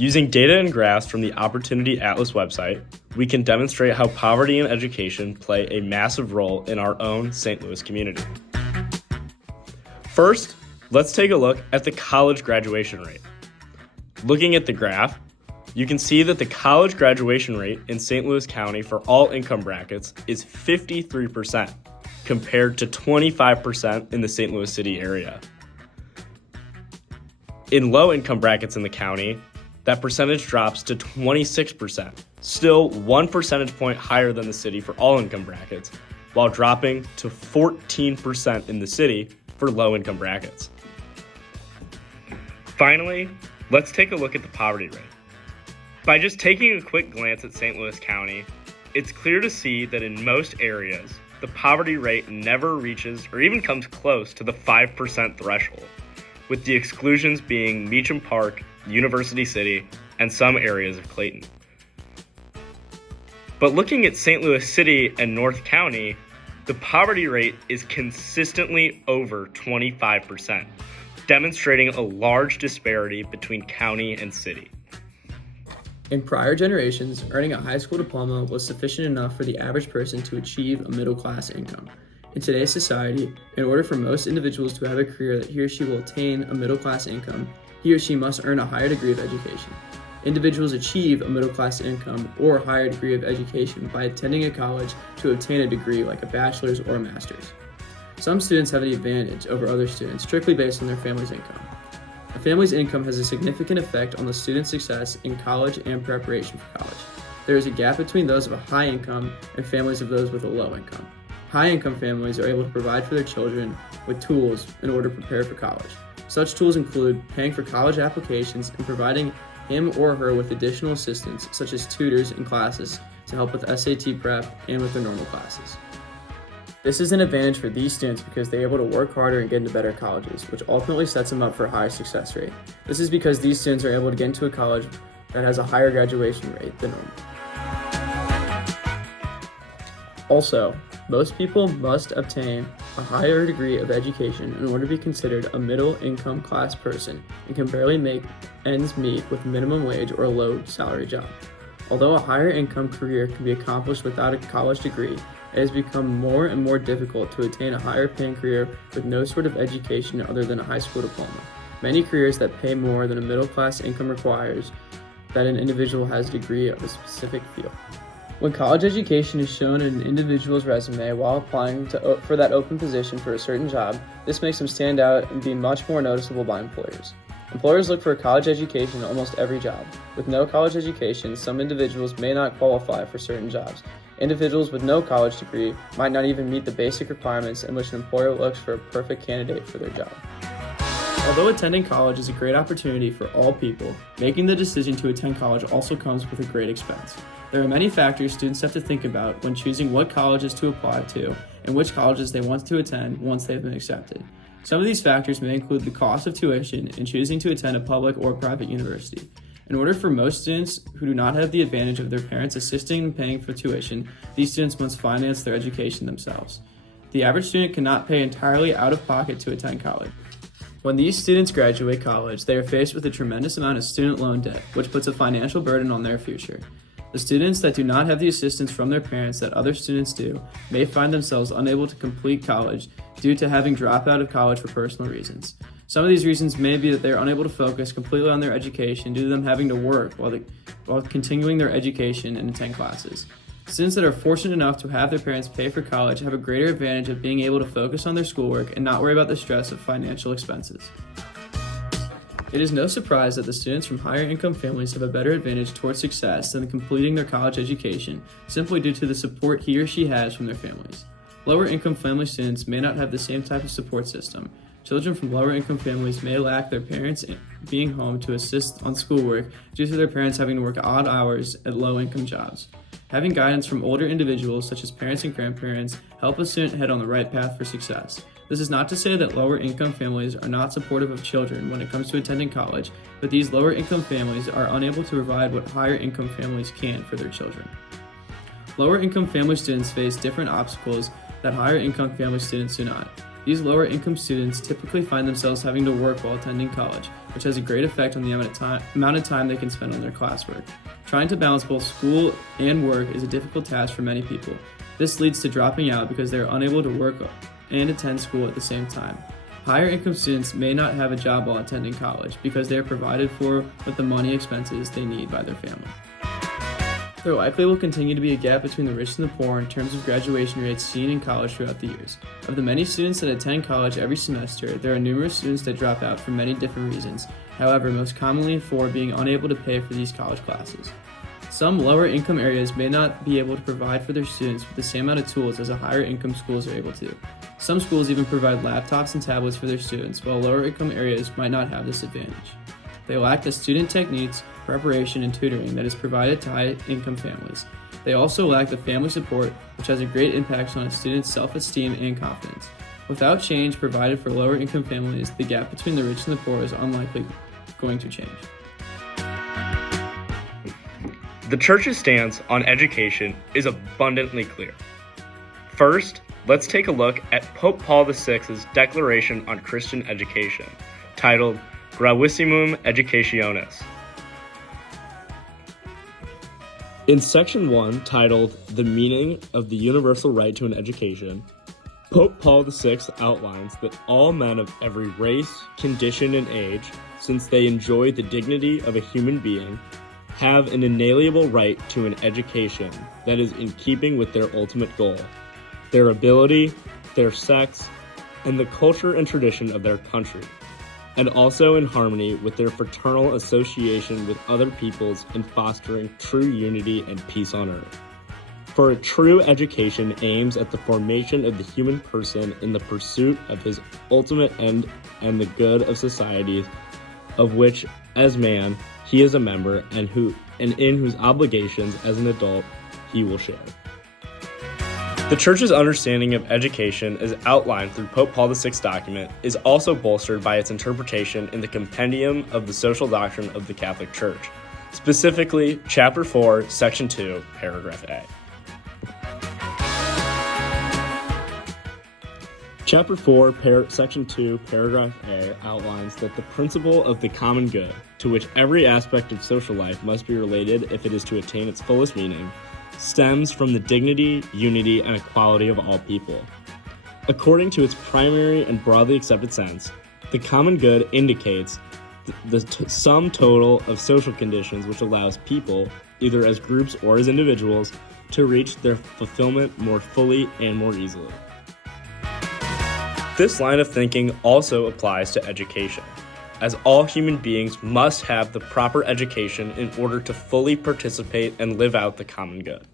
Using data and graphs from the Opportunity Atlas website, we can demonstrate how poverty and education play a massive role in our own St. Louis community. First, let's take a look at the college graduation rate. Looking at the graph, you can see that the college graduation rate in St. Louis County for all income brackets is 53%, compared to 25% in the St. Louis City area. In low income brackets in the county, that percentage drops to 26%, still 1 percentage point higher than the city for all income brackets, while dropping to 14% in the city for low income brackets. Finally, let's take a look at the poverty rate. By just taking a quick glance at St. Louis County, it's clear to see that in most areas, the poverty rate never reaches or even comes close to the 5% threshold, with the exclusions being Meacham Park, University City, and some areas of Clayton. But looking at St. Louis City and North County, the poverty rate is consistently over 25%, demonstrating a large disparity between county and city. In prior generations, earning a high school diploma was sufficient enough for the average person to achieve a middle-class income. In today's society, in order for most individuals to have a career that he or she will attain a middle-class income, he or she must earn a higher degree of education. Individuals achieve a middle-class income or a higher degree of education by attending a college to obtain a degree like a bachelor's or a master's. Some students have an advantage over other students strictly based on their family's income. A family's income has a significant effect on the student's success in college and preparation for college. There is a gap between those of a high income and families of those with a low income. High-income families are able to provide for their children with tools in order to prepare for college. Such tools include paying for college applications and providing him or her with additional assistance, such as tutors and classes, to help with SAT prep and with their normal classes. This is an advantage for these students because they're able to work harder and get into better colleges, which ultimately sets them up for a higher success rate. This is because these students are able to get into a college that has a higher graduation rate than normal. Also, most people must obtain a higher degree of education in order to be considered a middle-income class person and can barely make ends meet with minimum wage or a low-salary job. Although a higher income career can be accomplished without a college degree, it has become more and more difficult to attain a higher paying career with no sort of education other than a high school diploma. Many careers that pay more than a middle-class income requires that an individual has a degree of a specific field. When college education is shown in an individual's resume while applying for that open position for a certain job, this makes them stand out and be much more noticeable by employers. Employers look for a college education in almost every job. With no college education, some individuals may not qualify for certain jobs. Individuals with no college degree might not even meet the basic requirements in which an employer looks for a perfect candidate for their job. Although attending college is a great opportunity for all people, making the decision to attend college also comes with a great expense. There are many factors students have to think about when choosing what colleges to apply to and which colleges they want to attend once they have been accepted. Some of these factors may include the cost of tuition in choosing to attend a public or private university. In order for most students who do not have the advantage of their parents assisting in paying for tuition, these students must finance their education themselves. The average student cannot pay entirely out of pocket to attend college. When these students graduate college, they are faced with a tremendous amount of student loan debt, which puts a financial burden on their future. The students that do not have the assistance from their parents that other students do may find themselves unable to complete college due to having dropped out of college for personal reasons. Some of these reasons may be that they are unable to focus completely on their education due to them having to work while continuing their education and attend classes. Students that are fortunate enough to have their parents pay for college have a greater advantage of being able to focus on their schoolwork and not worry about the stress of financial expenses. It is no surprise that the students from higher income families have a better advantage towards success than completing their college education simply due to the support he or she has from their families. Lower income family students may not have the same type of support system. Children from lower income families may lack their parents being home to assist on schoolwork due to their parents having to work odd hours at low income jobs. Having guidance from older individuals such as parents and grandparents help a student head on the right path for success. This is not to say that lower income families are not supportive of children when it comes to attending college, but these lower income families are unable to provide what higher income families can for their children. Lower income family students face different obstacles that higher income family students do not. These lower income students typically find themselves having to work while attending college, which has a great effect on the amount of time they can spend on their classwork. Trying to balance both school and work is a difficult task for many people. This leads to dropping out because they are unable to work and attend school at the same time. Higher income students may not have a job while attending college because they are provided for with the money expenses they need by their family. There likely will continue to be a gap between the rich and the poor in terms of graduation rates seen in college throughout the years. Of the many students that attend college every semester, there are numerous students that drop out for many different reasons, however, most commonly for being unable to pay for these college classes. Some lower income areas may not be able to provide for their students with the same amount of tools as the higher income schools are able to. Some schools even provide laptops and tablets for their students, while lower income areas might not have this advantage. They lack the student techniques, preparation, and tutoring that is provided to high income families. They also lack the family support, which has a great impact on a student's self-esteem and confidence. Without change provided for lower income families, the gap between the rich and the poor is unlikely going to change. The Church's stance on education is abundantly clear. First, let's take a look at Pope Paul VI's Declaration on Christian Education, titled Gravissimum Educationis. In Section 1, titled The Meaning of the Universal Right to an Education, Pope Paul VI outlines that all men of every race, condition, and age, since they enjoy the dignity of a human being, have an inalienable right to an education that is in keeping with their ultimate goal, their ability, their sex, and the culture and tradition of their country, and also in harmony with their fraternal association with other peoples in fostering true unity and peace on earth. For a true education aims at the formation of the human person in the pursuit of his ultimate end and the good of societies of which, as man, he is a member and in whose obligations as an adult he will share. The Church's understanding of education, as outlined through Pope Paul VI's document, is also bolstered by its interpretation in the Compendium of the Social Doctrine of the Catholic Church, specifically Chapter 4, Section 2, Paragraph A. Chapter 4, Section 2, Paragraph A outlines that the principle of the common good, to which every aspect of social life must be related if it is to attain its fullest meaning, stems from the dignity, unity, and equality of all people. According to its primary and broadly accepted sense, the common good indicates the sum total of social conditions which allows people, either as groups or as individuals, to reach their fulfillment more fully and more easily. This line of thinking also applies to education, as all human beings must have the proper education in order to fully participate and live out the common good.